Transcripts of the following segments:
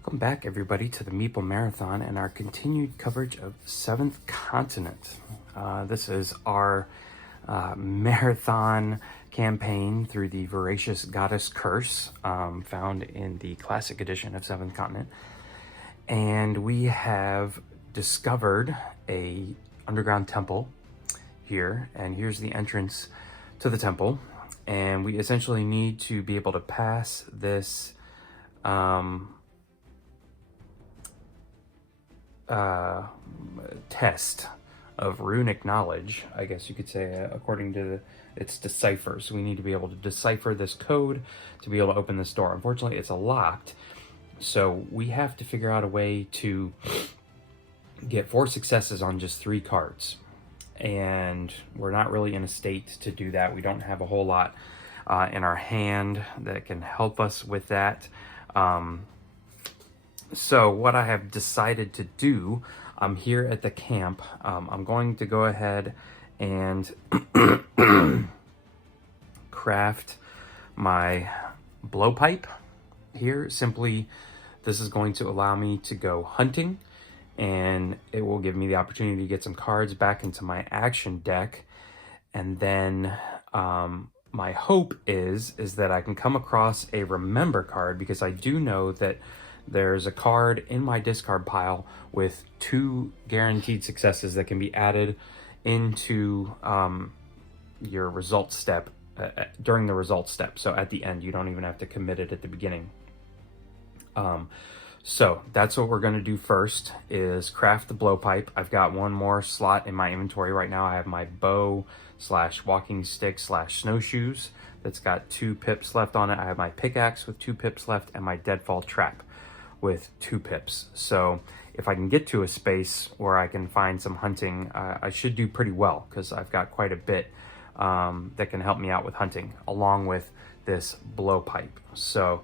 Welcome back, everybody, to the Meeple Marathon and our continued coverage of Seventh Continent. This is our marathon campaign through the Voracious Goddess Curse, found in the classic edition of Seventh Continent. And we have discovered a underground temple here, and here's the entrance to the temple. And we essentially need to be able to pass this test of runic knowledge, I guess you could say, according to its decipher. So we need to be able to decipher this code to be able to open this door. Unfortunately, it's locked, so we have to figure out a way to get 4 successes on just 3 cards. And we're not really in a state to do that. We don't have a whole lot in our hand that can help us with that. So what I have decided to do, I'm here at the camp. I'm going to go ahead and craft my blowpipe here. Simply, this is going to allow me to go hunting, and it will give me the opportunity to get some cards back into my action deck. And then my hope is that I can come across a remember card, because I do know that there's a card in my discard pile with 2 guaranteed successes that can be added into your result step during the result step. So at the end, you don't even have to commit it at the beginning. So that's what we're going to do first, is craft the blowpipe. I've got one more slot in my inventory right now. I have my bow / walking stick / snowshoes that's got 2 pips left on it. I have my pickaxe with 2 pips left, and my deadfall trap with 2 pips. So if I can get to a space where I can find some hunting, I should do pretty well, because I've got quite a bit that can help me out with hunting, along with this blowpipe. So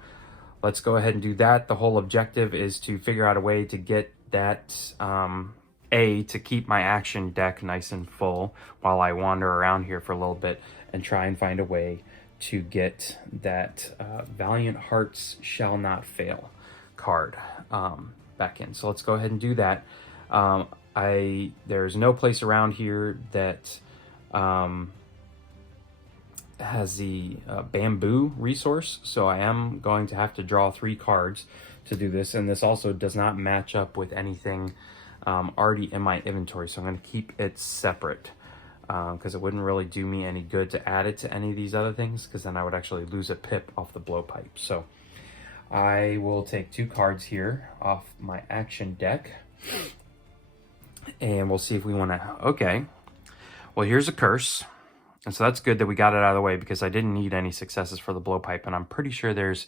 let's go ahead and do that. The whole objective is to figure out a way to get that, to keep my action deck nice and full while I wander around here for a little bit, and try and find a way to get that Valiant Hearts Shall Not Fail card back in. So let's go ahead and do that. There's no place around here that has the bamboo resource, so I am going to have to draw 3 cards to do this, and this also does not match up with anything already in my inventory, so I'm going to keep it separate, because it wouldn't really do me any good to add it to any of these other things, because then I would actually lose a pip off the blowpipe. So I will take 2 cards here off my action deck, and we'll see if we want to. Okay, well, here's a curse, and so that's good that we got it out of the way, because I didn't need any successes for the blowpipe, and I'm pretty sure there's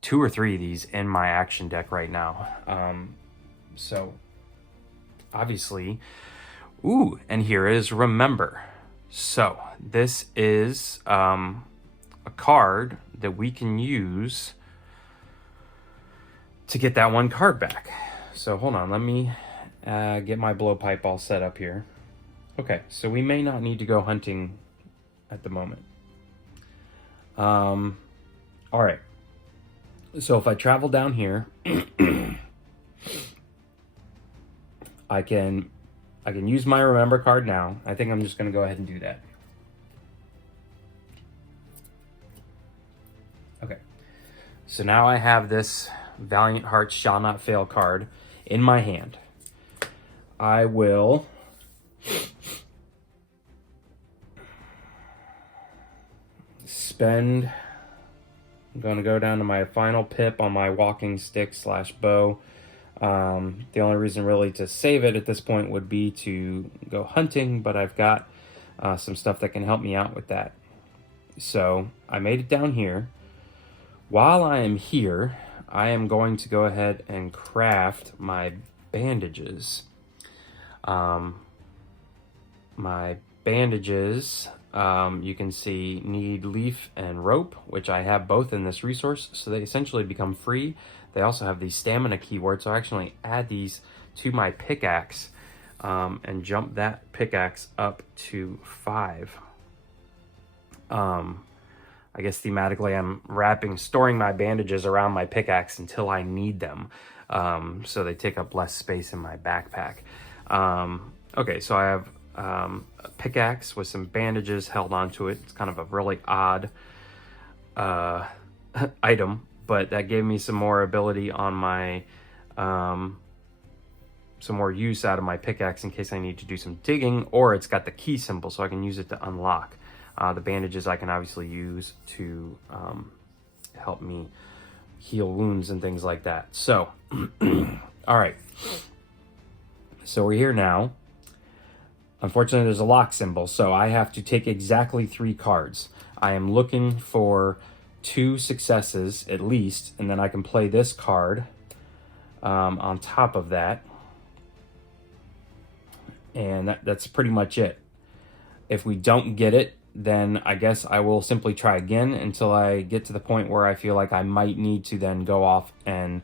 2 or 3 of these in my action deck right now. So obviously, and here is Remember. So this is a card that we can use to get that 1 card back. So hold on, let me get my blowpipe all set up here. Okay, so we may not need to go hunting at the moment. All right, so if I travel down here, I can use my Remember card now. I think I'm just going to go ahead and do that. Okay, so now I have this Valiant Hearts Shall Not Fail card in my hand. I will spend, I'm going to go down to my final pip on my walking stick / bow. The only reason really to save it at this point would be to go hunting, but I've got some stuff that can help me out with that. So I made it down here. While I am here, I am going to go ahead and craft my bandages. My bandages, you can see, need leaf and rope, which I have both in this resource, so they essentially become free. They also have the stamina keyword, so I actually add these to my pickaxe and jump that pickaxe up to 5. I I guess thematically I'm storing my bandages around my pickaxe until I need them. So they take up less space in my backpack. Okay, so I have a pickaxe with some bandages held onto it. It's kind of a really odd item, but that gave me some more ability on my, some more use out of my pickaxe in case I need to do some digging, or it's got the key symbol so I can use it to unlock. The bandages I can obviously use to help me heal wounds and things like that. So, all right. So we're here now. Unfortunately, there's a lock symbol, so I have to take exactly 3 cards. I am looking for 2 successes at least, and then I can play this card on top of that. And that's pretty much it. If we don't get it, then I guess I will simply try again until I get to the point where I feel like I might need to then go off and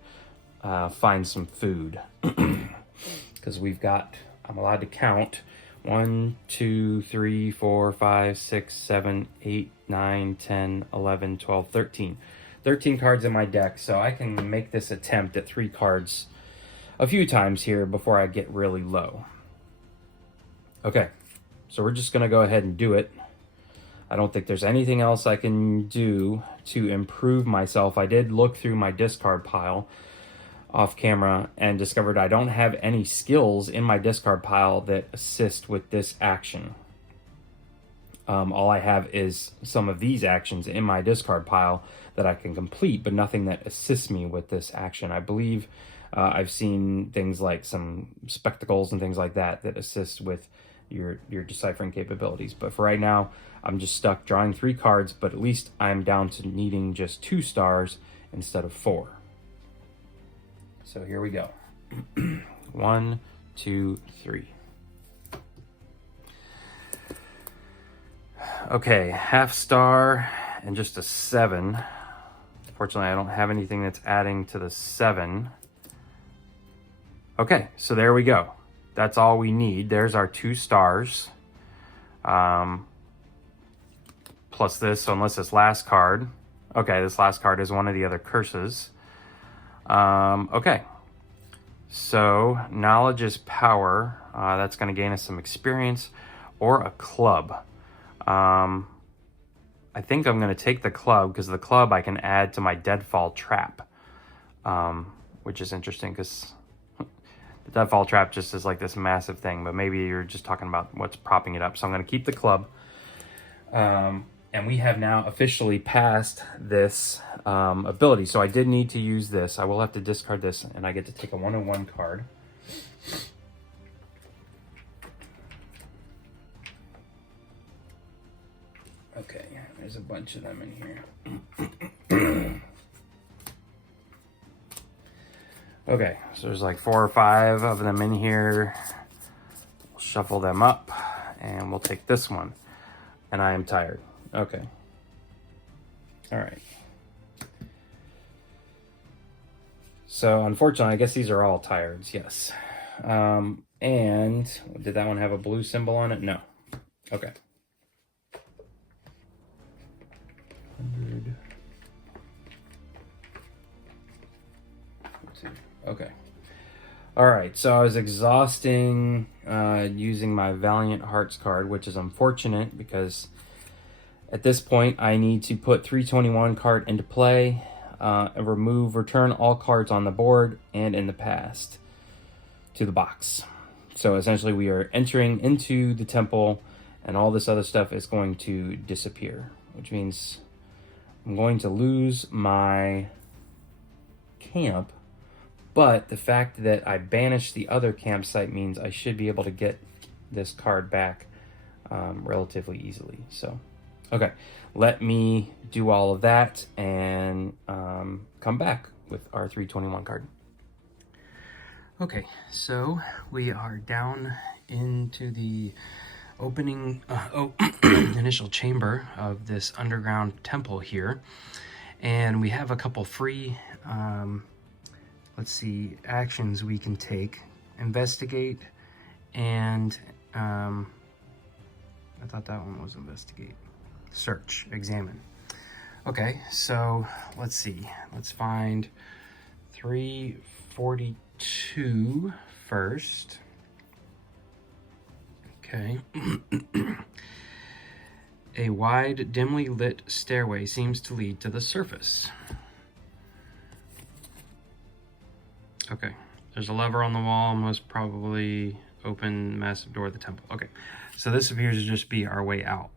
find some food. Because I'm allowed to count 1, 2, 3, 4, 5, 6, 7, 8, 9, 10, 11, 12, 13. 13 cards in my deck, so I can make this attempt at 3 cards a few times here before I get really low. Okay, so we're just gonna go ahead and do it. I don't think there's anything else I can do to improve myself. I did look through my discard pile off camera and discovered I don't have any skills in my discard pile that assist with this action. All I have is some of these actions in my discard pile that I can complete, but nothing that assists me with this action. I believe I've seen things like some spectacles and things like that that assist with your deciphering capabilities. But for right now, I'm just stuck drawing 3 cards, but at least I'm down to needing just 2 stars instead of 4. So here we go. 1, 2, 3. Okay, half star and just a 7. Fortunately, I don't have anything that's adding to the 7. Okay, so there we go. That's all we need. There's our 2 stars. Plus this, so unless this last card. Okay, this last card is one of the other curses. Okay. So, knowledge is power. That's going to gain us some experience. Or a club. I think I'm going to take the club, because the club I can add to my deadfall trap. Which is interesting, because the deadfall trap just is like this massive thing, but maybe you're just talking about what's propping it up. So I'm going to keep the club. And we have now officially passed this ability. So I did need to use this. I will have to discard this, and I get to take a 1-on-1 card. Okay, there's a bunch of them in here. Okay, so there's like 4 or 5 of them in here. We'll shuffle them up, and we'll take this one. And I am tired. Okay. All right. So, unfortunately, I guess these are all tireds, yes. And did that one have a blue symbol on it? No. Okay. 100. Okay. All right, so I was exhausting using my Valiant Hearts card, which is unfortunate because at this point I need to put 321 card into play and return all cards on the board and in the past to the box. So essentially we are entering into the temple and all this other stuff is going to disappear, which means I'm going to lose my camp. But the fact that I banished the other campsite means I should be able to get this card back relatively easily. So, okay, let me do all of that and come back with our 321 card. Okay, so we are down into the opening initial chamber of this underground temple here, and we have a couple free let's see, actions we can take. Investigate, and I thought that one was investigate. Search, examine. Okay, so let's see. Let's find 342 first. Okay. A wide, dimly lit stairway seems to lead to the surface. Okay, there's a lever on the wall, most probably open massive door of the temple. Okay, so this appears to just be our way out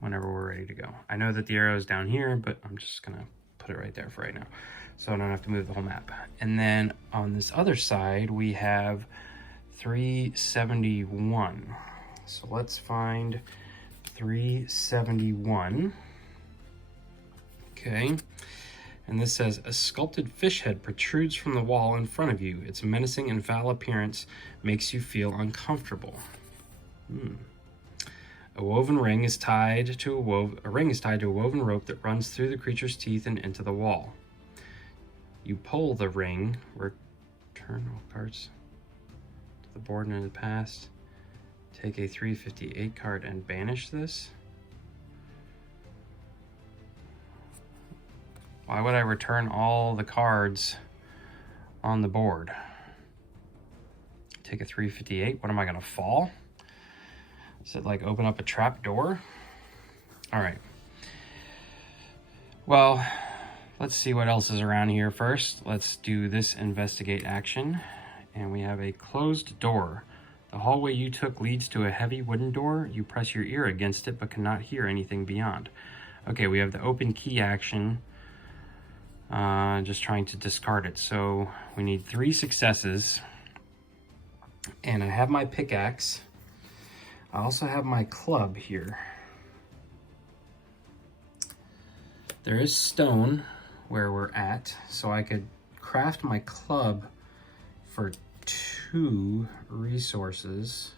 whenever we're ready to go. I know that the arrow is down here, but I'm just gonna put it right there for right now, so I don't have to move the whole map. And then on this other side, we have 371. So let's find 371. Okay. And this says, a sculpted fish head protrudes from the wall in front of you. Its menacing and foul appearance makes you feel uncomfortable. A woven ring is tied to a woven rope that runs through the creature's teeth and into the wall. You pull the ring, return all cards to the board and in the past. Take a 358 card and banish this. Why would I return all the cards on the board? Take a 358. What am I gonna fall? Does it like open up a trap door? All right. Well, let's see what else is around here first. Let's do this investigate action. And we have a closed door. The hallway you took leads to a heavy wooden door. You press your ear against it but cannot hear anything beyond. Okay, we have the open key action. Just trying to discard it. So we need 3 successes. And I have my pickaxe. I also have my club here. There is stone where we're at, so I could craft my club for 2 resources.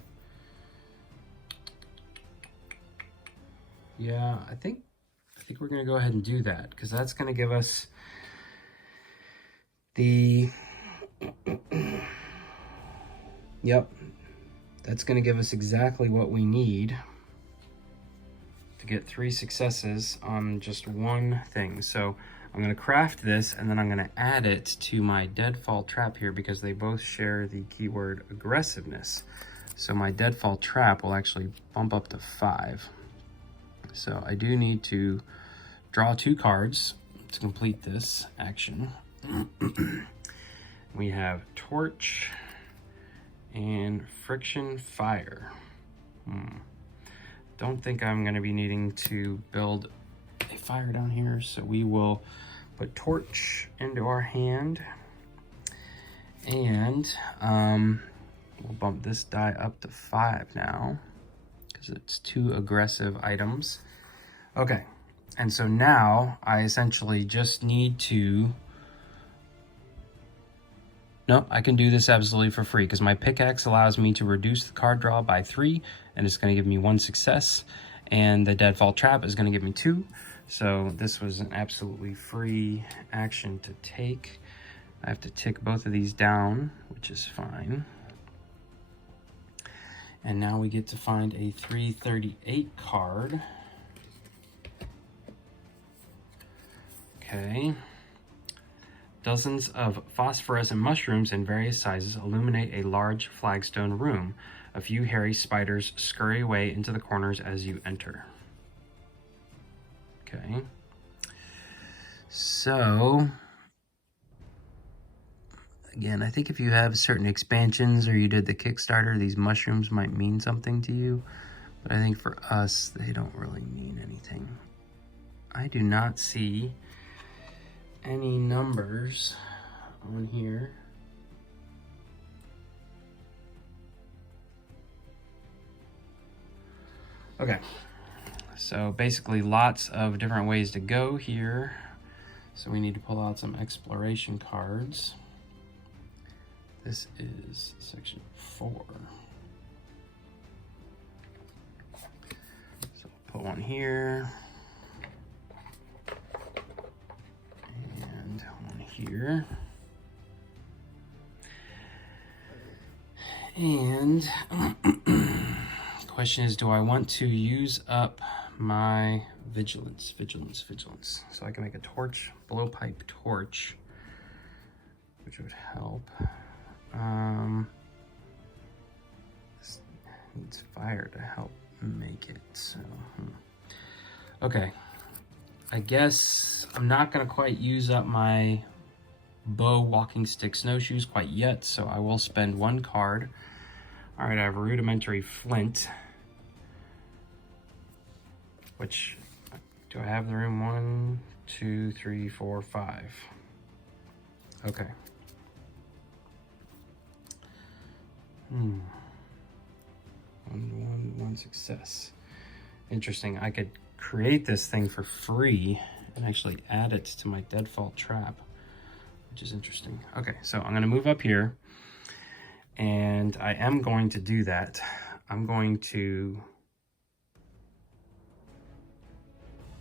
Yeah, I think we're gonna go ahead and do that, because that's gonna give us the yep, that's gonna give us exactly what we need to get 3 successes on just one thing. So I'm gonna craft this, and then I'm gonna add it to my deadfall trap here, because they both share the keyword aggressiveness. So my deadfall trap will actually bump up to 5. So I do need to draw 2 cards to complete this action. We have torch and friction fire. Don't think I'm going to be needing to build a fire down here, so we will put torch into our hand, and we'll bump this die up to 5 now because it's 2 aggressive items. Okay, and so now I essentially just need to nope, I can do this absolutely for free because my pickaxe allows me to reduce the card draw by 3, and it's going to give me 1 success, and the deadfall trap is going to give me 2. So this was an absolutely free action to take. I have to tick both of these down, which is fine. And now we get to find a 338 card. Okay. Dozens of phosphorescent mushrooms in various sizes illuminate a large flagstone room. A few hairy spiders scurry away into the corners as you enter. Okay. So, again, I think if you have certain expansions or you did the Kickstarter, these mushrooms might mean something to you. But I think for us, they don't really mean anything. I do not see any numbers on here. Okay, so basically lots of different ways to go here. So we need to pull out some exploration cards. This is section 4. So we'll put one here. Here. And the question is, do I want to use up my vigilance. So I can make a torch, blowpipe torch, which would help. This needs fire to help make it, so. Okay, I guess I'm not gonna quite use up my bow, walking stick, snowshoes quite yet, so I will spend one card. All right, I have a rudimentary flint, which, do I have the room? 1, 2, 3, 4, 5. Okay. One success. Interesting. I could create this thing for free and actually add it to my deadfall trap, which is interesting. Okay, so I'm going to move up here, and I am going to do that. I'm going to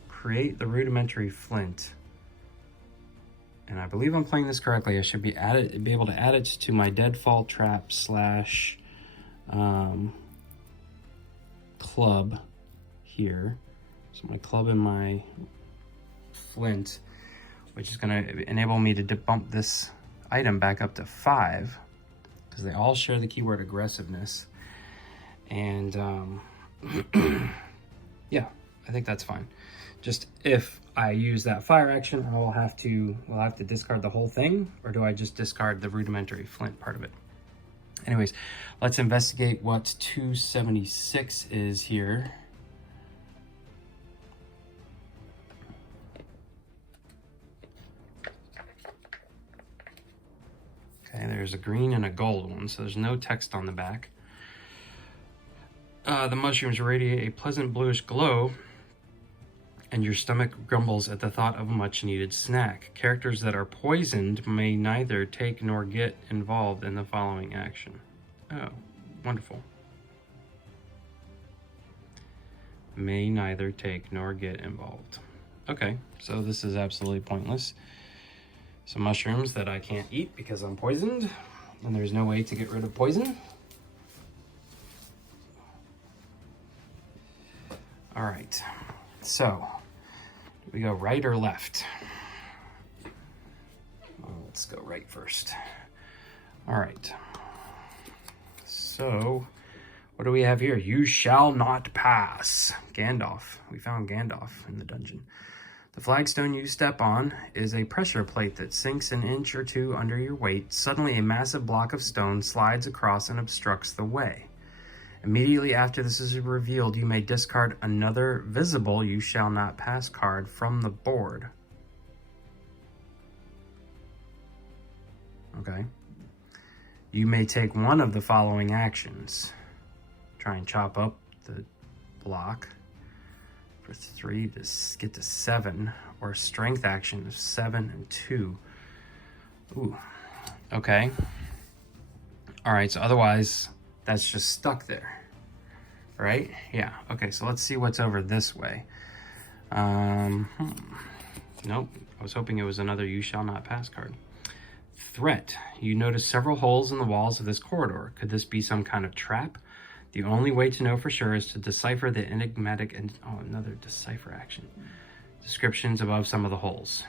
create the rudimentary flint, and I believe I'm playing this correctly. I should be able to add it to my deadfall trap slash club here. So my club and my flint, which is going to enable me to bump this item back up to 5, because they all share the keyword aggressiveness. And yeah, I think that's fine. Just if I use that fire action, we'll have to discard the whole thing, or do I just discard the rudimentary flint part of it? Anyways, let's investigate what 276 is here. Okay, there's a green and a gold one, so there's no text on the back. The mushrooms radiate a pleasant bluish glow, and your stomach grumbles at the thought of a much-needed snack. Characters that are poisoned may neither take nor get involved in the following action. Oh, wonderful. May neither take nor get involved. Okay, so this is absolutely pointless. Some mushrooms that I can't eat because I'm poisoned, and there's no way to get rid of poison. All right, so do we go right or left? Well, let's go right first. All right, so what do we have here? You shall not pass. Gandalf. We found Gandalf in the dungeon. The flagstone you step on is a pressure plate that sinks an inch or two under your weight. Suddenly, a massive block of stone slides across and obstructs the way. Immediately after this is revealed, you may discard another visible You Shall Not Pass card from the board. Okay. You may take one of the following actions. Try and chop up the block for 3 to get to 7, or a strength action of 7 and 2. Ooh, okay. All right, so otherwise that's just stuck there, right? Yeah, okay, so let's see what's over this way. Nope, I was hoping it was another You Shall Not Pass card. Threat. You notice several holes in the walls of this corridor. Could this be some kind of trap? The only way to know for sure is to decipher the enigmatic and another decipher action. Descriptions above some of the holes.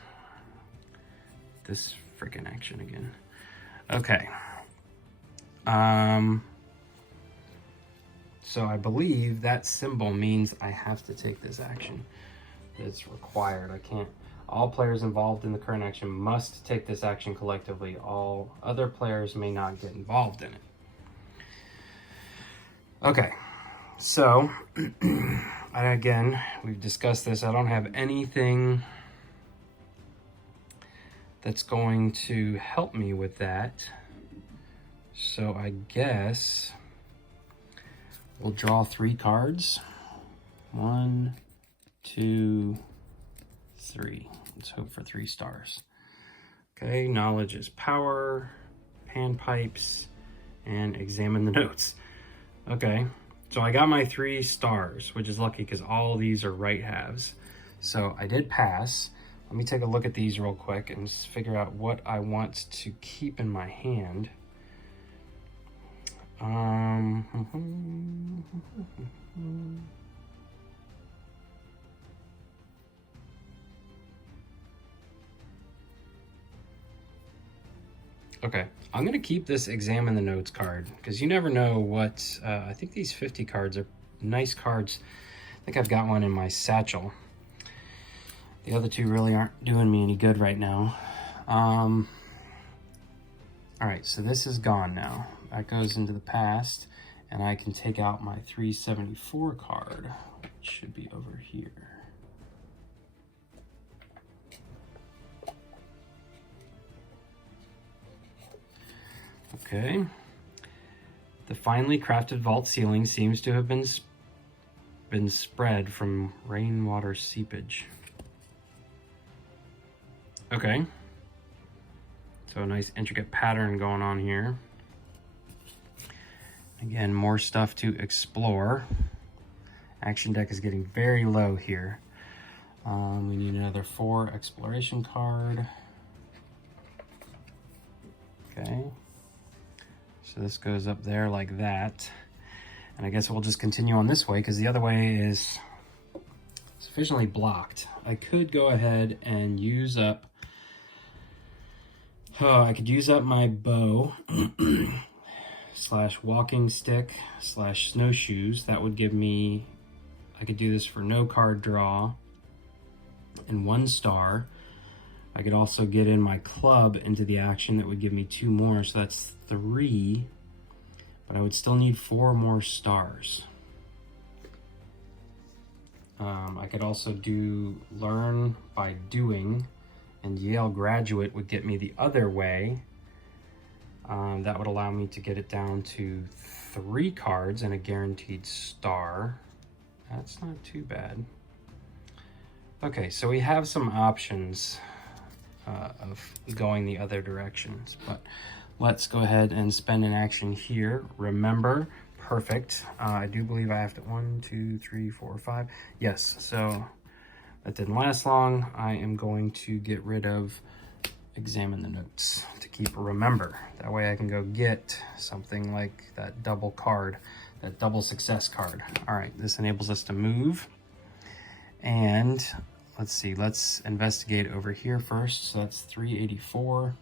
This freaking action again. Okay. So I believe that symbol means I have to take this action. It's required. I can't. All players involved in the current action must take this action collectively. All other players may not get involved in it. Okay, so again, we've discussed this. I don't have anything that's going to help me with that. So I guess we'll draw 3 cards. 1, 2, 3. Let's hope for 3 stars. Okay, knowledge is power, panpipes, and examine the notes. Okay, so I got my 3 stars, which is lucky because all of these are right halves. So I did pass. Let me take a look at these real quick and just figure out what I want to keep in my hand. Okay, I'm gonna keep this examine the notes card because you never know what, I think these 50 cards are nice cards. I think I've got one in my satchel. The other two really aren't doing me any good right now. All right, so this is gone now. That goes into the past, and I can take out my 374 card, which should be over here. Okay. The finely crafted vault ceiling seems to have been spread from rainwater seepage. Okay. So a nice intricate pattern going on here. Again, more stuff to explore. Action deck is getting very low here. We need another 4 exploration card. Okay. So this goes up there like that. And I guess we'll just continue on this way because the other way is sufficiently blocked. I could go ahead and use up, I could use up my bow slash walking stick slash snowshoes. That would give me, I could do this for no card draw and 1 star. I could also get in my club into the action. That would give me 2 more, so that's 3, but I would still need 4 more stars. I could also do learn by doing, and Yale graduate would get me the other way. That would allow me to get it down to 3 cards and a guaranteed star. That's not too bad. Okay, so we have some options of going the other directions, but let's go ahead and spend an action here. Remember, perfect. I do believe I have to 1, 2, 3, 4, 5. Yes, so that didn't last long. I am going to get rid of examine the notes to keep remember. That way I can go get something like that double card, that double success card. All right, this enables us to move. And let's see, let's investigate over here first. So that's 384.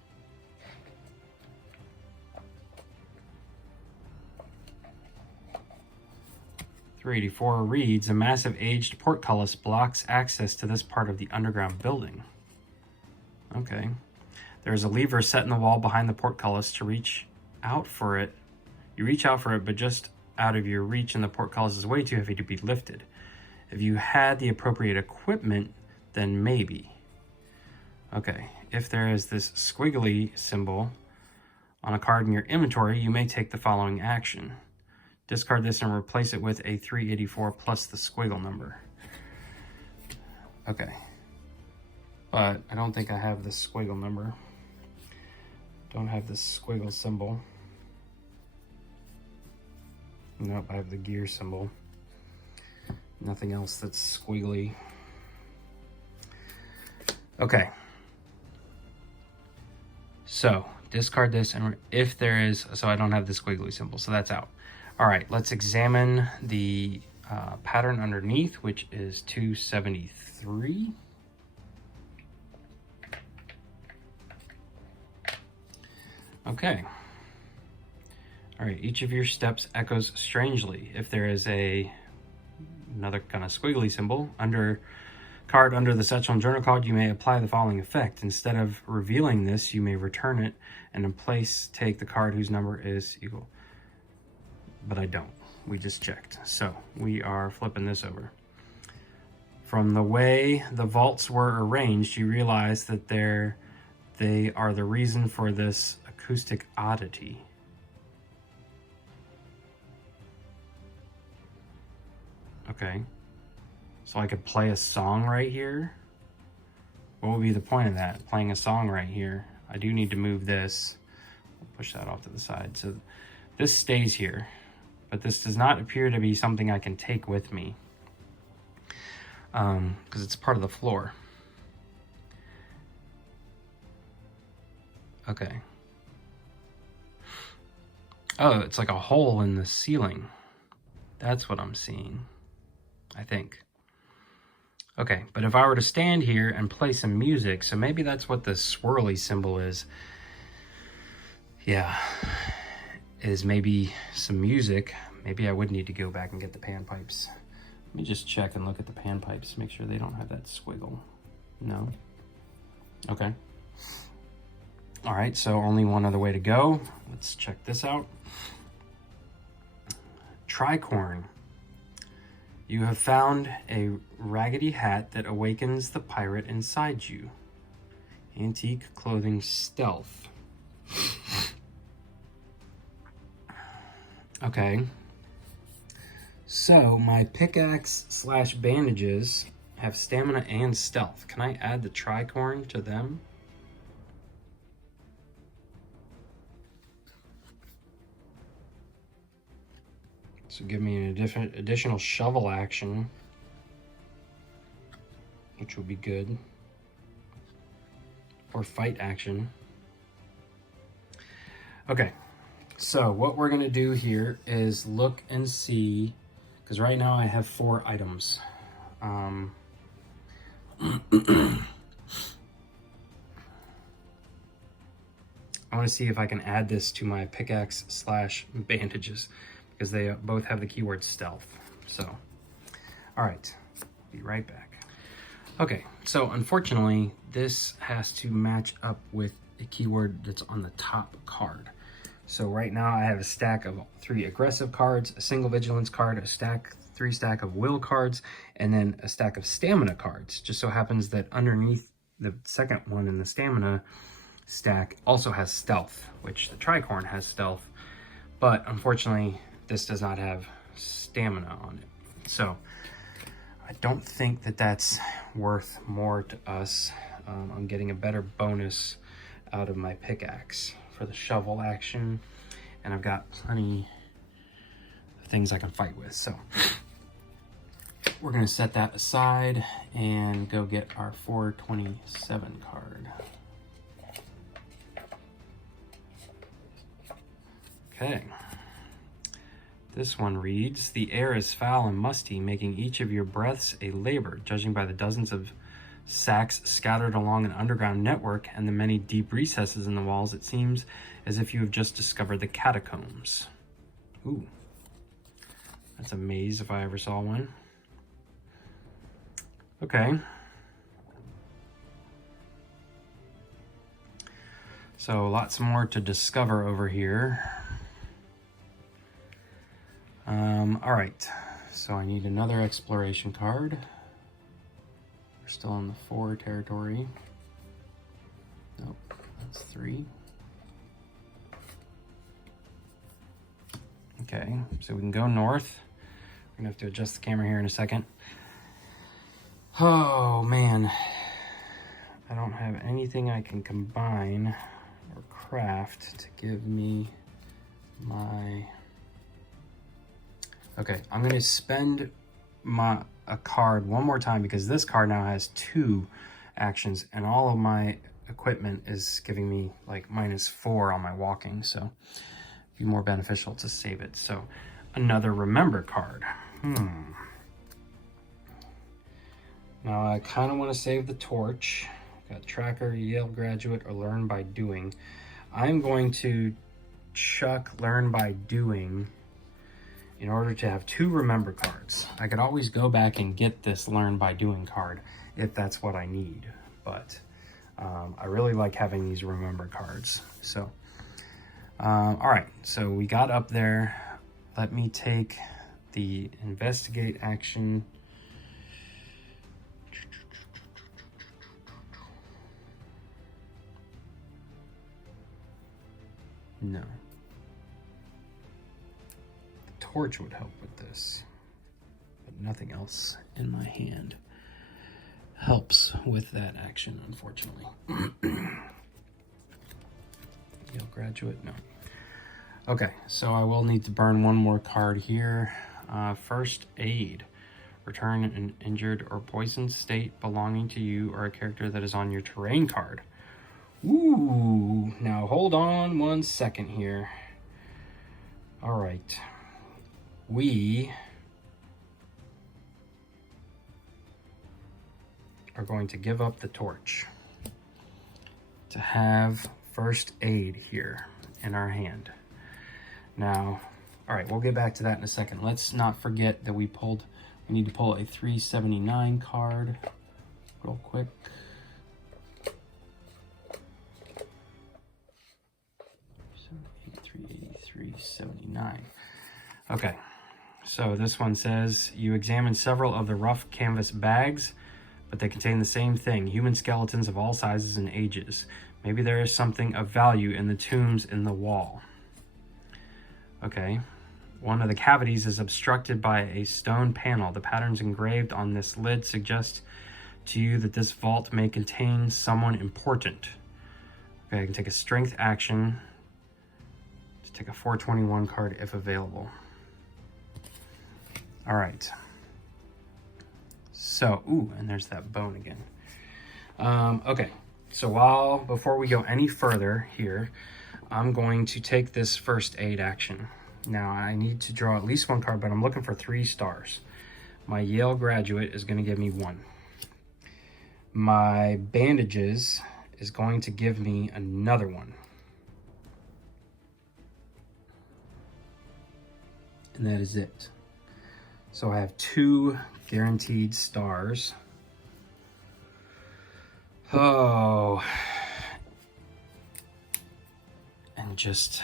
Reads, a massive aged portcullis blocks access to this part of the underground building. Okay. There is a lever set in the wall behind the portcullis to reach out for it. You reach out for it, but just out of your reach, and the portcullis is way too heavy to be lifted. If you had the appropriate equipment, then maybe. Okay, if there is this squiggly symbol on a card in your inventory, you may take the following action. Discard this and replace it with a 384 plus the squiggle number. Okay. But I don't think I have the squiggle number. Don't have the squiggle symbol. Nope, I have the gear symbol. Nothing else that's squiggly. Okay. So, discard this, and if there is, so I don't have the squiggly symbol, so that's out. All right, let's examine the pattern underneath, which is 273. Okay. All right, each of your steps echoes strangely. If there is another kind of squiggly symbol under the satchel and journal card, you may apply the following effect. Instead of revealing this, you may return it and in place take the card whose number is equal. But I don't. We just checked. So we are flipping this over. From the way the vaults were arranged, you realize that they are the reason for this acoustic oddity. Okay. So I could play a song right here. What would be the point of that? Playing a song right here. I do need to move this. I'll push that off to the side. So this stays here. But this does not appear to be something I can take with me because it's part of the floor. Okay. Oh, it's like a hole in the ceiling. That's what I'm seeing, I think. Okay, but if I were to stand here and play some music, so maybe that's what the swirly symbol is. yeah, is maybe some music. Maybe I would need to go back and get the panpipes. Let me just check and look at the panpipes, make sure they don't have that squiggle. No? Okay. All right, so only one other way to go. Let's check this out. Tricorn. You have found a raggedy hat that awakens the pirate inside you. Antique clothing stealth. Okay. So my pickaxe slash bandages have stamina and stealth. Can I add the tricorn to them? So give me an additional shovel action, which would be good. Or fight action. Okay, so what we're gonna do here is look and see, because right now I have 4 items. I want to see if I can add this to my pickaxe slash bandages, because they both have the keyword stealth. So, all right, be right back. Okay, so unfortunately, this has to match up with a keyword that's on the top card. So right now I have a stack of 3 aggressive cards, a single vigilance card, a 3 stack of will cards, and then a stack of stamina cards. Just so happens that underneath the second one in the stamina stack also has stealth, which the tricorn has stealth, but unfortunately this does not have stamina on it. So I don't think that that's worth more to us. I'm getting a better bonus out of my pickaxe for the shovel action, and I've got plenty of things I can fight with. So we're gonna set that aside and go get our 427 card. Okay. This one reads, the air is foul and musty, making each of your breaths a labor, judging by the dozens of sacks scattered along an underground network and the many deep recesses in the walls. It seems as if you have just discovered the catacombs. Ooh, that's a maze if I ever saw one. Okay. So lots more to discover over here. All right, so I need another exploration card. We're still in the 4 territory. Nope, that's 3. Okay, so we can go north. We're gonna have to adjust the camera here in a second. Oh man, I don't have anything I can combine or craft to give me my... Okay, I'm gonna spend a card one more time because this card now has 2 actions and all of my equipment is giving me like -4 on my walking, so it'd be more beneficial to save it. So another remember card. Now I kind of want to save the torch. Got tracker, Yale graduate, or learn by doing. I'm going to chuck learn by doing in order to have 2 remember cards. I could always go back and get this learn by doing card if that's what I need, but I really like having these remember cards. So, all right, so we got up there. Let me take the investigate action. No. Torch would help with this, but nothing else in my hand helps with that action, unfortunately. Yale graduate, no. Okay, so I will need to burn one more card here. First aid. Return an injured or poisoned state belonging to you or a character that is on your terrain card. Ooh, now hold on one second here. All right. We are going to give up the torch to have first aid here. in our hand. Now, all right, we'll get back to that in a second. Let's not forget that we need to pull a 379 card real quick. $383.79. Okay, so this one says, you examine several of the rough canvas bags, but they contain the same thing, human skeletons of all sizes and ages. Maybe there is something of value in the tombs in the wall. Okay, one of the cavities is obstructed by a stone panel. The patterns engraved on this lid suggest to you that this vault may contain someone important. Okay, I can take a strength action to take a 421 card if available. All right. So, ooh, and there's that bone again. Okay, so before we go any further here, I'm going to take this first aid action. Now, I need to draw at least one card, but I'm looking for 3 stars. My Yale graduate is going to give me 1. My bandages is going to give me another 1. And that is it. So I have 2 guaranteed stars. Oh. And just,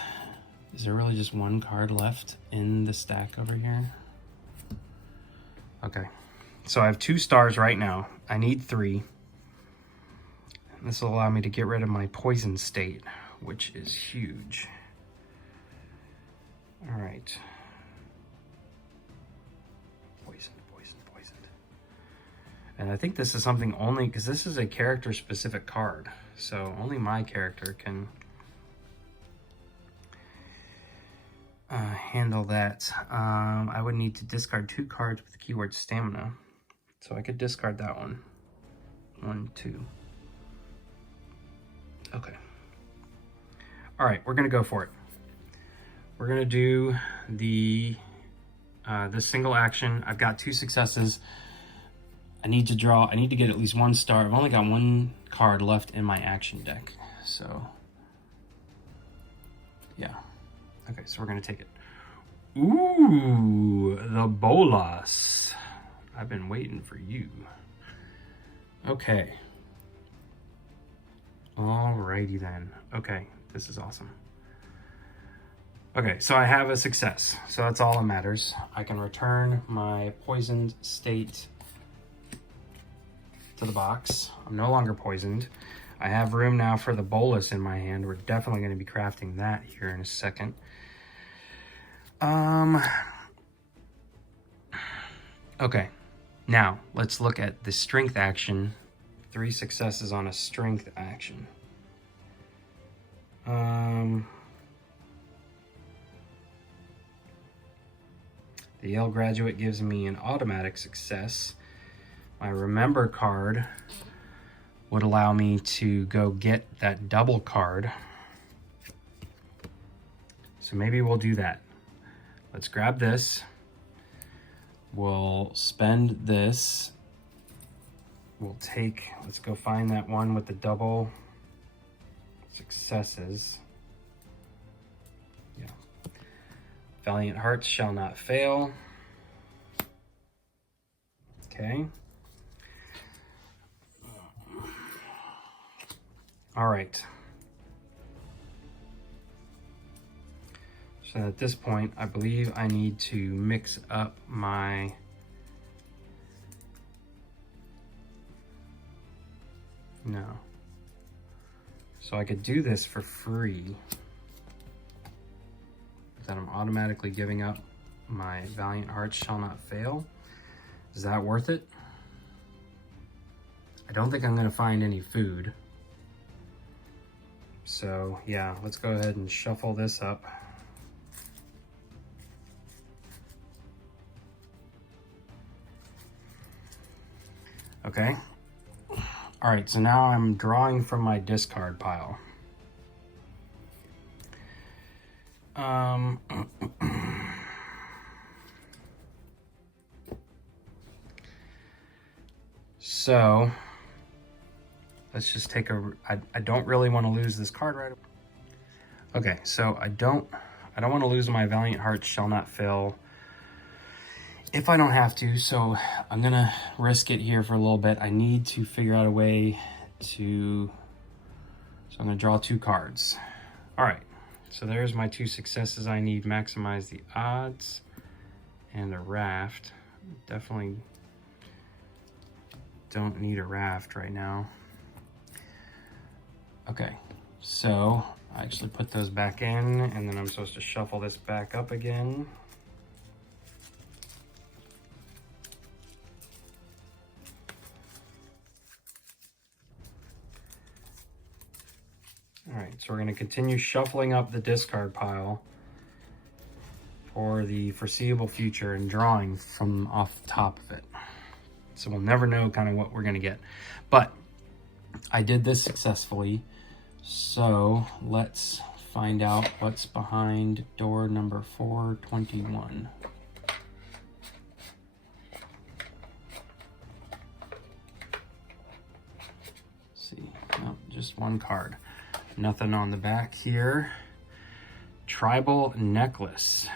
is there really just 1 card left in the stack over here? Okay. So I have 2 stars right now. I need 3. This will allow me to get rid of my poison state, which is huge. All right. Poisoned. And I think this is something only, because this is a character specific card. So only my character can handle that. I would need to discard 2 cards with the keyword stamina. So I could discard that one. 1, 2. Okay. All right, we're gonna go for it. We're gonna do the single action. I've got 2 successes. I need to get at least 1 star. I've only got 1 card left in my action deck. So, yeah. Okay, so we're gonna take it. Ooh, the Bolas. I've been waiting for you. Okay. Alrighty then. Okay, this is awesome. Okay, so I have a success. So that's all that matters. I can return my poisoned state to the box. I'm no longer poisoned. I have room now for the Bolas in my hand. We're definitely going to be crafting that here in a second. Okay, now let's look at the strength action. 3 successes on a strength action. The Yale graduate gives me an automatic success. My remember card would allow me to go get that double card. So maybe we'll do that. Let's grab this. We'll spend this. Let's go find that one with the double successes. Yeah. Valiant hearts shall not fail. Okay. All right. So at this point, I believe I need to mix up my So I could do this for free. That I'm automatically giving up my Valiant Hearts Shall Not Fail. Is that worth it? I don't think I'm gonna find any food. So yeah, let's go ahead and shuffle this up. Okay. All right, so now I'm drawing from my discard pile. So let's just take I don't really want to lose this card right away. Okay, so I don't want to lose my Valiant Hearts Shall Not Fail if I don't have to, so I'm gonna risk it here for a little bit. I need to figure out a way to, so I'm gonna draw 2 cards. All right, so there's my 2 successes I need. Maximize the odds and a raft. Definitely don't need a raft right now. Okay, so I actually put those back in, and then I'm supposed to shuffle this back up again. All right, so we're going to continue shuffling up the discard pile for the foreseeable future and drawing from off the top of it. So we'll never know kind of what we're going to get. But I did this successfully, so let's find out what's behind door number 421. See, no, just 1 card. Nothing on the back here. Tribal necklace.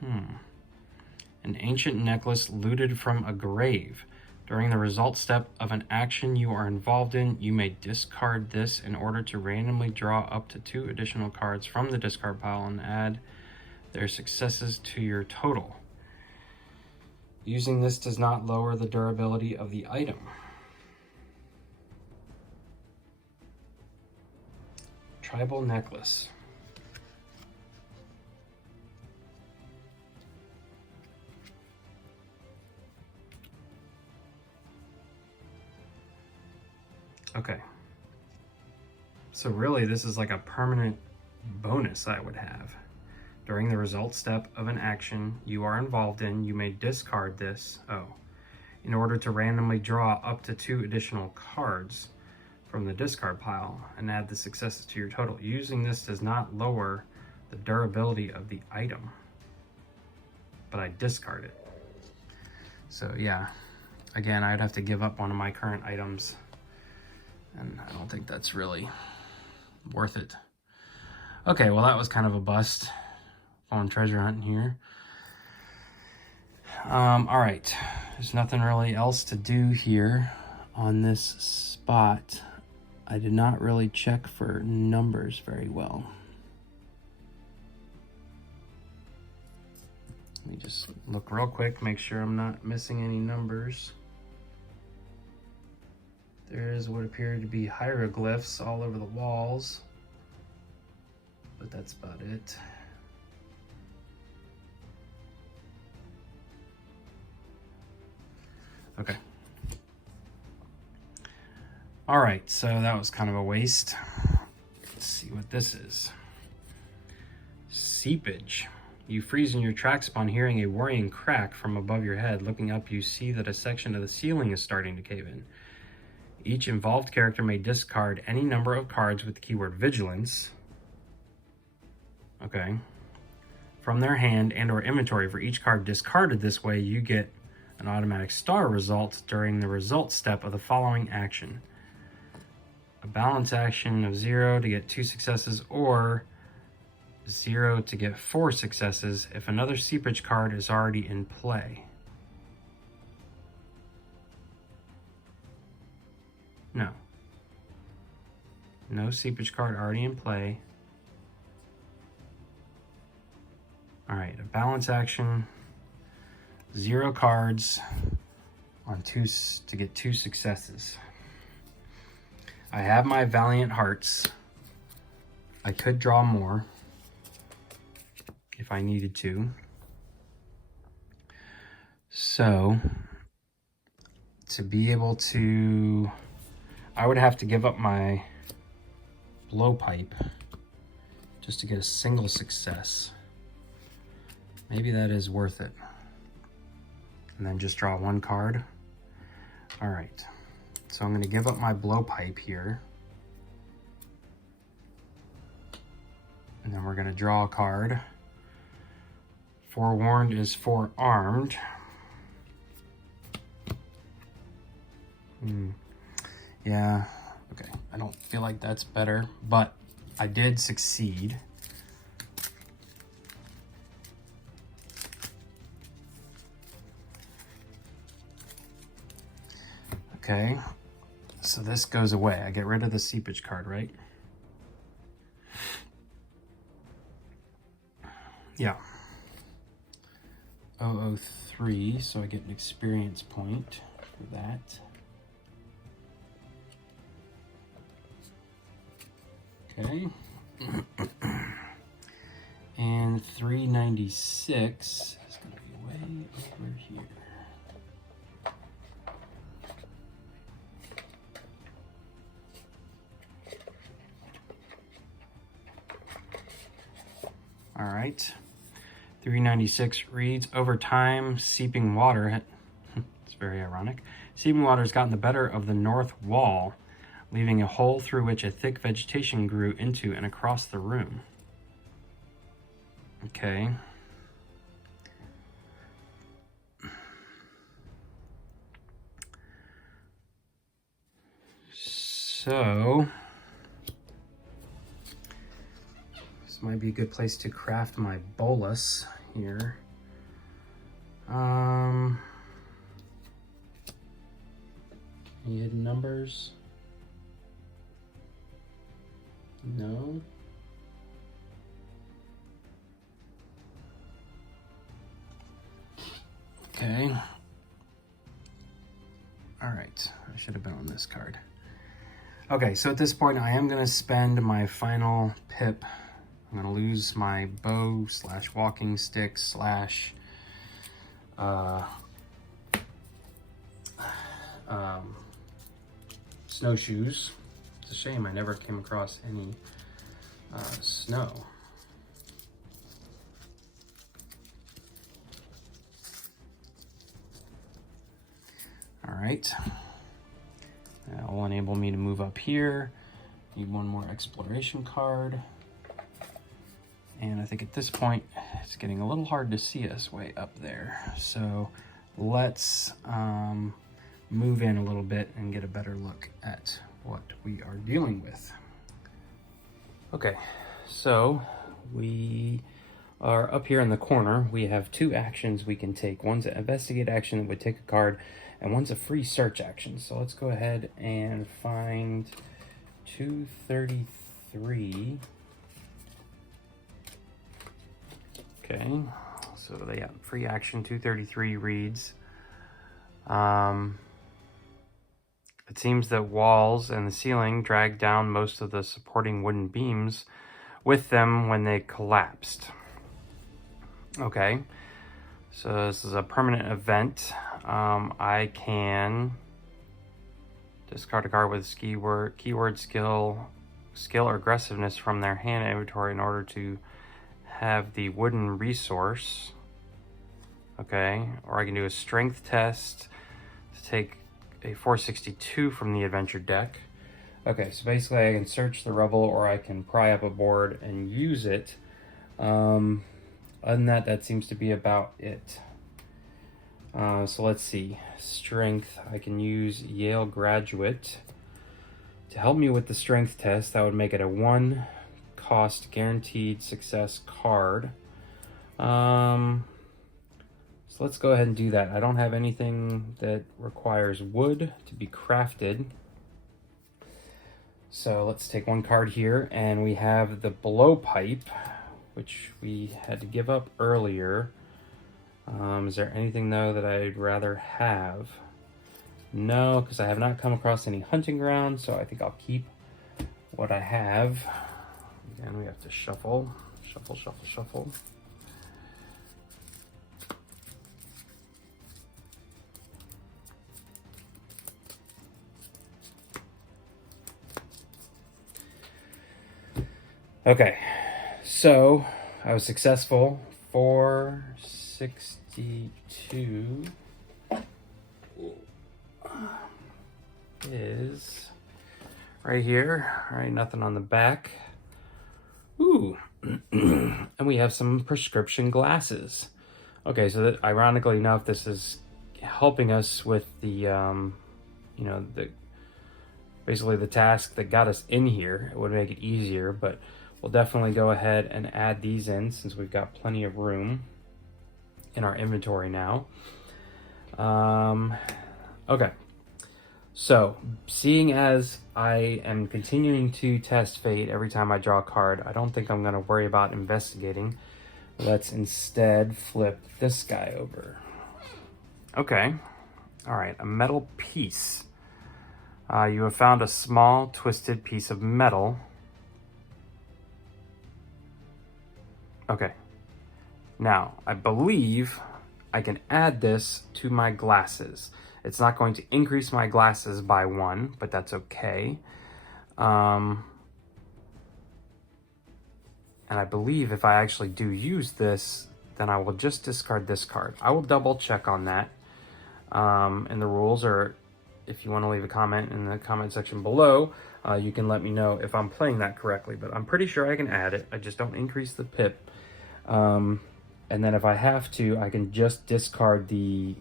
An ancient necklace looted from a grave. During the result step of an action you are involved in, you may discard this in order to randomly draw up to 2 additional cards from the discard pile and add their successes to your total. Using this does not lower the durability of the item. Tribal necklace. Okay. So really this is like a permanent bonus I would have. During the result step of an action you are involved in, you may discard this, in order to randomly draw up to 2 additional cards from the discard pile and add the successes to your total. Using this does not lower the durability of the item, but I discard it. So yeah, again, I'd have to give up one of my current items, and I don't think that's really worth it. Okay, well that was kind of a bust on treasure hunting here. All right, there's nothing really else to do here on this spot. I did not really check for numbers very well. Let me just look real quick, make sure I'm not missing any numbers. There is what appear to be hieroglyphs all over the walls, but that's about it. Okay. All right, so that was kind of a waste. Let's see what this is. Seepage. You freeze in your tracks upon hearing a worrying crack from above your head. Looking up, you see that a section of the ceiling is starting to cave in. Each involved character may discard any number of cards with the keyword vigilance. Okay. From their hand and or inventory. For each card discarded this way, you get an automatic star result during the result step of the following action. A balance action of 0 to get 2 successes, or 0 to get 4 successes if another seepage card is already in play. No. No seepage card already in play. Alright, a balance action, 0 cards on 2 to get 2 successes. I have my Valiant Hearts. I could draw more if I needed to. So, to be able to, I would have to give up my blowpipe just to get a single success. Maybe that is worth it. And then just draw 1 card. All right. So I'm going to give up my blowpipe here. And then we're going to draw a card. Forewarned is forearmed. Yeah, okay. I don't feel like that's better, but I did succeed. Okay, so this goes away. I get rid of the seepage card, right? Yeah. 003, so I get an experience point for that. Okay. And 396 is going to be way over here. All right. 396 reads, over time, seeping water, it's very ironic, seeping water has gotten the better of the north wall, leaving a hole through which a thick vegetation grew into and across the room. Okay. So, this might be a good place to craft my bolus here. Any hidden numbers? No. Okay. All right, I should have been on this card. Okay, so at this point I am gonna spend my final pip. I'm gonna lose my bow slash walking stick slash snowshoes. It's a shame I never came across any snow. All right, that will enable me to move up here. Need one more exploration card. And I think at this point, it's getting a little hard to see us way up there. So let's move in a little bit and get a better look at what we are dealing with. Okay, so we are up here in the corner. We have two actions we can take. One's an investigate action that would take a card, and one's a free search action. So let's go ahead and find 233. Okay, so yeah, free action 233 reads, it seems that walls and the ceiling dragged down most of the supporting wooden beams with them when they collapsed. Okay, so this is a permanent event. I can discard a card with keyword skill or aggressiveness from their hand inventory in order to have the wooden resource. Okay, or I can do a strength test to take a 462 from the adventure deck. Okay, so basically I can search the rubble or I can pry up a board and use it. Other than that, that seems to be about it. So let's see. Strength, I can use Yale Graduate to help me with the strength test. That would make it a 1 cost guaranteed success card. So let's go ahead and do that. I don't have anything that requires wood to be crafted. So let's take one card here, and we have the blowpipe, which we had to give up earlier. Is there anything though that I'd rather have? No, because I have not come across any hunting grounds, so I think I'll keep what I have. Again, we have to shuffle. Okay, so I was successful. 462 is right here. All right, nothing on the back. Ooh, and we have some prescription glasses. Okay, so that, ironically enough, this is helping us with the, basically the task that got us in here. It would make it easier, but we'll definitely go ahead and add these in since we've got plenty of room in our inventory now. Okay, So, seeing as I am continuing to test fate every time I draw a card, I don't think I'm going to worry about investigating. Let's instead flip this guy over. Okay. All right, a metal piece. You have found a small, twisted piece of metal. Okay. Now, I believe I can add this to my glasses. It's not going to increase my glasses by 1, but that's okay. And I believe if I actually do use this, then I will just discard this card. I will double check on that in the rules, or if you want to leave a comment in the comment section below, you can let me know if I'm playing that correctly, but I'm pretty sure I can add it. I just don't increase the pip. And then if I have to, I can just discard the,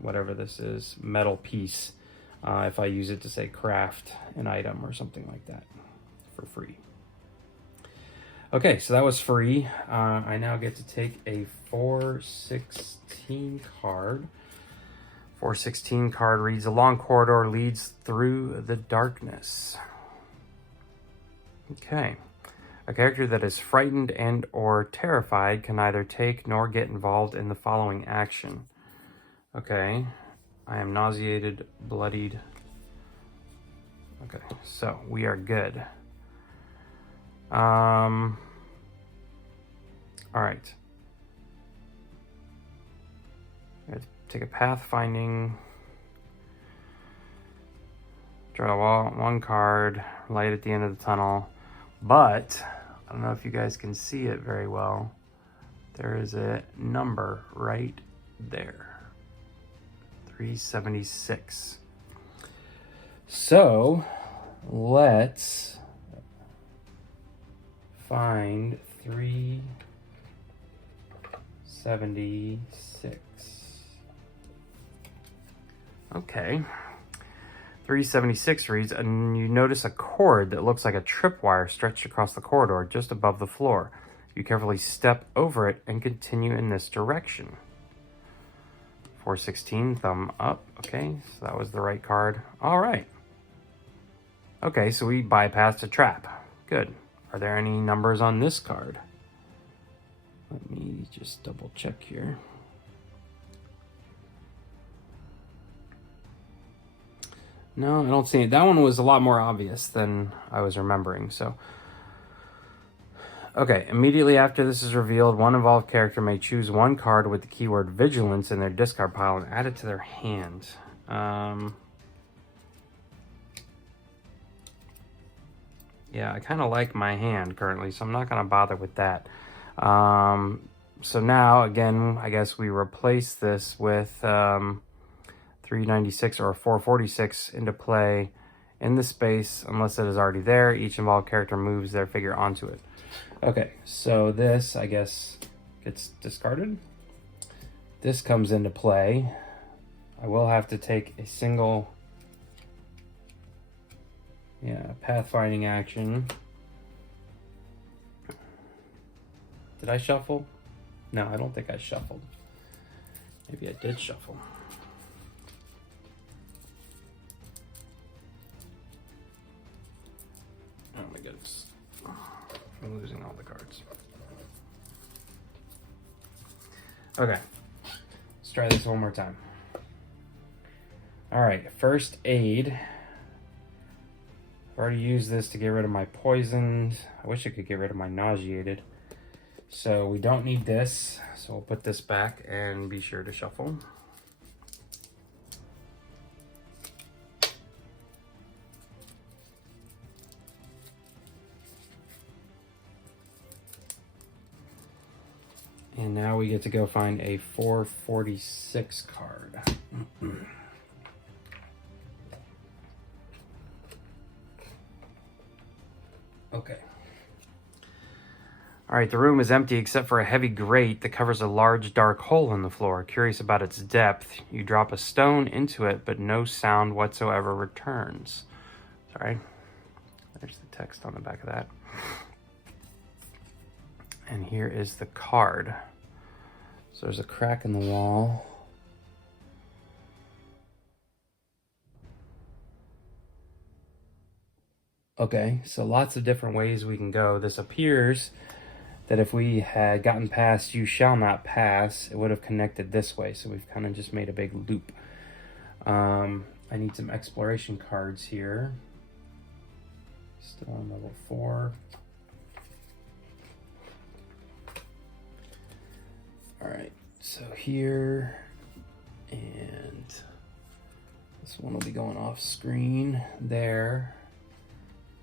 whatever this is, metal piece, if I use it to, say, craft an item or something like that for free. Okay, so that was free. I now get to take a 416 card. 416 card reads, a long corridor leads through the darkness. Okay. A character that is frightened and or terrified can neither take nor get involved in the following action. Okay. I am nauseated, bloodied. Okay, so we are good. All right. Let's take a pathfinding. Draw one card, light at the end of the tunnel. But I don't know if you guys can see it very well. There is a number right there. 376. So let's find 376. Okay. 376 reads, and you notice a cord that looks like a tripwire stretched across the corridor just above the floor. You carefully step over it and continue in this direction. 416, thumb up. Okay, so that was the right card. All right. Okay, so we bypassed a trap. Good. Are there any numbers on this card? Let me just double check here. No, I don't see it. That one was a lot more obvious than I was remembering, so. Okay, immediately after this is revealed, one involved character may choose one card with the keyword Vigilance in their discard pile and add it to their hand. Yeah, I kind of like my hand currently, so I'm not going to bother with that. So now, again, I guess we replace this with 396 or 446 into play in the space unless it is already there. Each involved character moves their figure onto it. Okay, so this, I guess, gets discarded. This comes into play. I will have to take a single, pathfinding action. Did I shuffle? No, I don't think I shuffled. Maybe I did shuffle. Oh my goodness. I'm losing all the cards. Okay. Let's try this one more time. All right, first aid. I've already used this to get rid of my poisoned. I wish I could get rid of my nauseated. So we don't need this. So we'll put this back and be sure to shuffle. And now we get to go find a 446 card. Okay. All right, the room is empty except for a heavy grate that covers a large dark hole in the floor. Curious about its depth, you drop a stone into it, but no sound whatsoever returns. Sorry. There's the text on the back of that. And here is the card. So there's a crack in the wall. Okay, so lots of different ways we can go. This appears that if we had gotten past "you shall not pass," it would have connected this way. So we've kind of just made a big loop. I need some exploration cards here. Still on level 4. All right, so here, and this one will be going off screen there.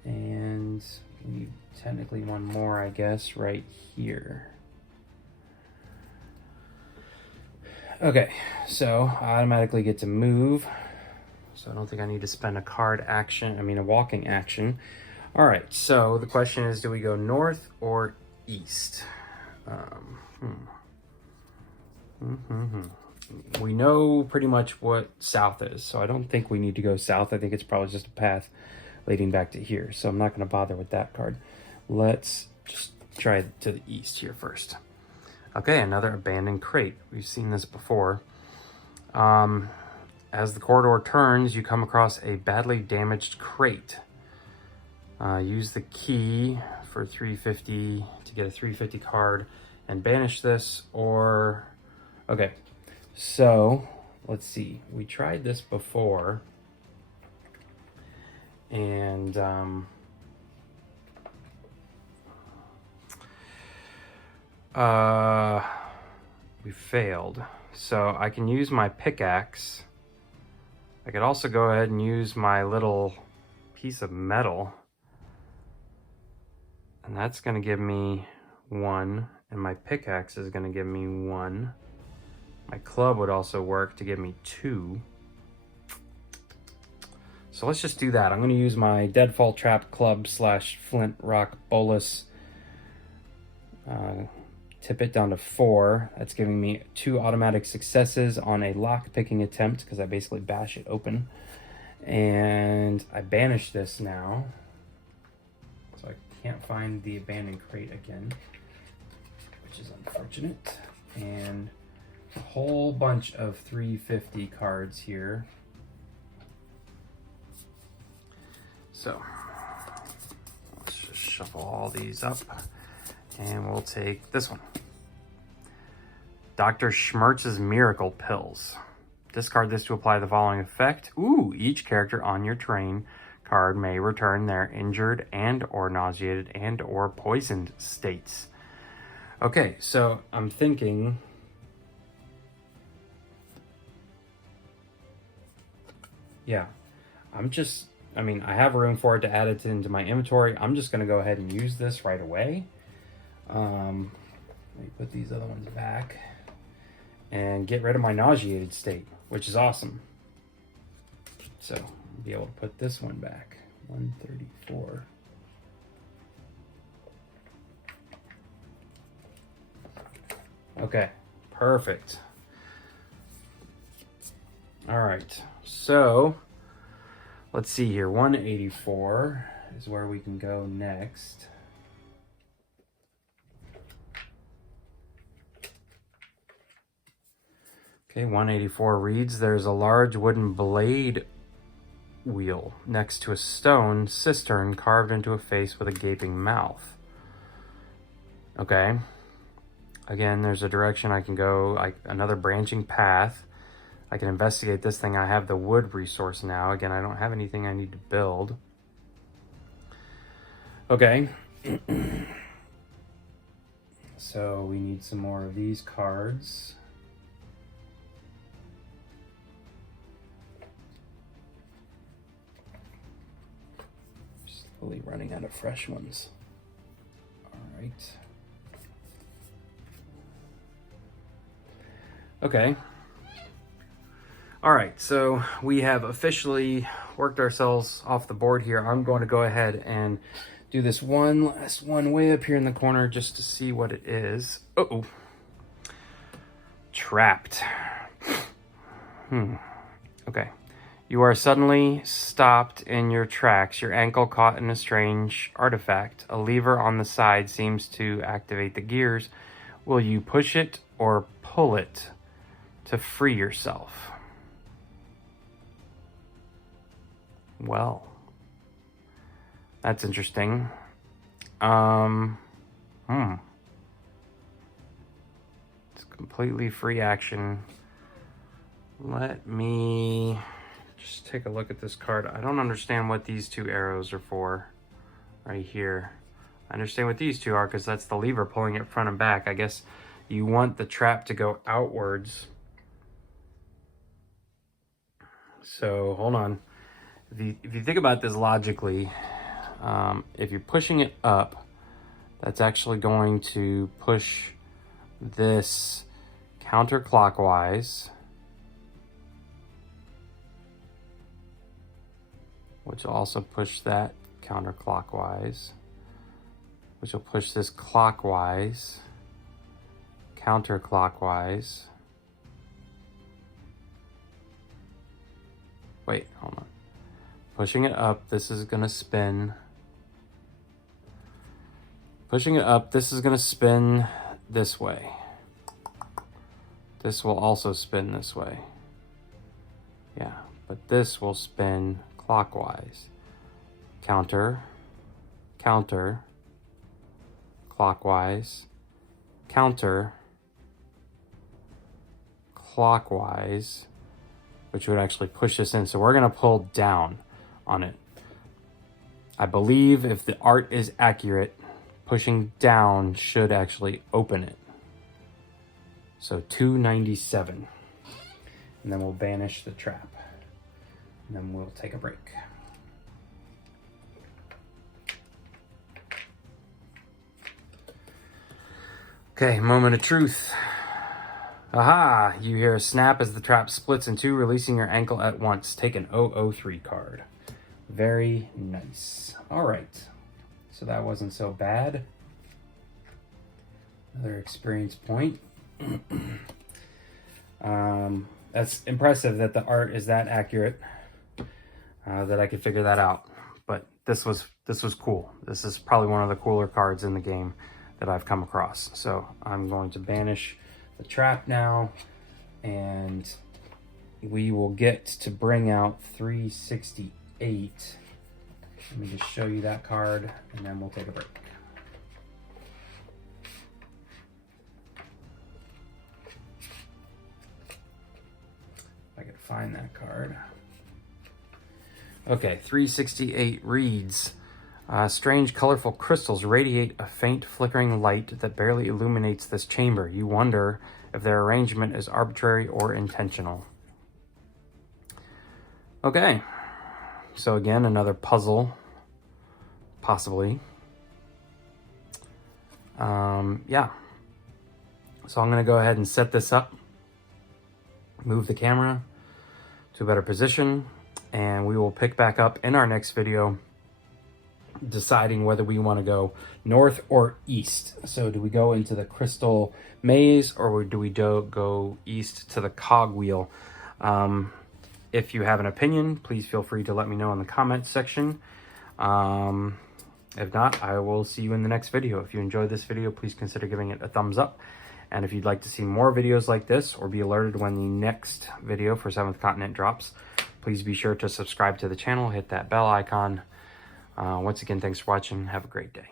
And we need technically one more, I guess, right here. Okay, so I automatically get to move. So I don't think I need to spend a card action, a walking action. All right, so the question is, do we go north or east? We know pretty much what south is, so I don't think we need to go south. I think it's probably just a path leading back to here, so I'm not going to bother with that card. Let's just try to the east here first. Okay, another abandoned crate. We've seen this before. As the corridor turns, you come across a badly damaged crate. Use the key for 350 to get a 350 card and banish this, or... Okay, so let's see. We tried this before, and we failed. So I can use my pickaxe. I could also go ahead and use my little piece of metal, and that's going to give me 1, and my pickaxe is going to give me 1. My club would also work to give me 2. So let's just do that. I'm going to use my Deadfall Trap Club / Flint Rock Bolus. Tip it down to 4. That's giving me 2 automatic successes on a lock picking attempt, because I basically bash it open. And I banish this now. So I can't find the abandoned crate again, which is unfortunate. And a whole bunch of 350 cards here. So let's just shuffle all these up, and we'll take this one. Dr. Schmertz's Miracle Pills. Discard this to apply the following effect. Ooh, each character on your terrain card may return their injured and or nauseated and or poisoned states. Okay, so I'm thinking... Yeah, I have room for it to add it into my inventory. I'm just going to go ahead and use this right away. Let me put these other ones back and get rid of my nauseated state, which is awesome. So I'll be able to put this one back. 134. Okay, perfect. All right, so let's see here. 184 is where we can go next. Okay, 184 reads, there's a large wooden blade wheel next to a stone cistern carved into a face with a gaping mouth. Okay, again, there's a direction I can go, like another branching path. I can investigate this thing. I have the wood resource now. Again, I don't have anything I need to build. Okay. So we need some more of these cards. Slowly running out of fresh ones. All right. Okay. All right, so we have officially worked ourselves off the board here. I'm going to go ahead and do this one last one way up here in the corner just to see what it is. Uh-oh. Trapped. Okay. You are suddenly stopped in your tracks, your ankle caught in a strange artifact. A lever on the side seems to activate the gears. Will you push it or pull it to free yourself? That's interesting. It's completely free action. Let me just take a look at this card. I don't understand what these two arrows are for right here. I understand what these two are because that's the lever pulling it front and back. I guess you want the trap to go outwards. So hold on. If you think about this logically, if you're pushing it up, that's actually going to push this counterclockwise, which will also push that counterclockwise, which will push this clockwise, counterclockwise. Wait, hold on. Pushing it up, this is gonna spin. Pushing it up, this is gonna spin this way. This will also spin this way. Yeah, but this will spin clockwise. Counter, counter, clockwise, counter, clockwise, which would actually push this in. So we're gonna pull down on it. I believe if the art is accurate, pushing down should actually open it. So 297. And then we'll banish the trap. And then we'll take a break. Okay, moment of truth. Aha! You hear a snap as the trap splits in two, releasing your ankle at once. Take an 003 card. Very nice. All right. So that wasn't so bad. Another experience point. That's impressive that the art is that accurate, that I could figure that out. But this was cool. This is probably one of the cooler cards in the game that I've come across. So I'm going to banish the trap now, and we will get to bring out 368. Let me just show you that card, and then we'll take a break. If I can find that card. Okay, 368 reads, strange colorful crystals radiate a faint flickering light that barely illuminates this chamber. You wonder if their arrangement is arbitrary or intentional. Okay, so again, another puzzle, possibly. Yeah, so I'm gonna go ahead and set this up, move the camera to a better position, and we will pick back up in our next video deciding whether we want to go north or east. So do we go into the crystal maze, or do we go east to the cogwheel? If you have an opinion, please feel free to let me know in the comments section. If not, I will see you in the next video. If you enjoyed this video, please consider giving it a thumbs up. And if you'd like to see more videos like this or be alerted when the next video for 7th Continent drops, please be sure to subscribe to the channel, hit that bell icon. Once again, thanks for watching. Have a great day.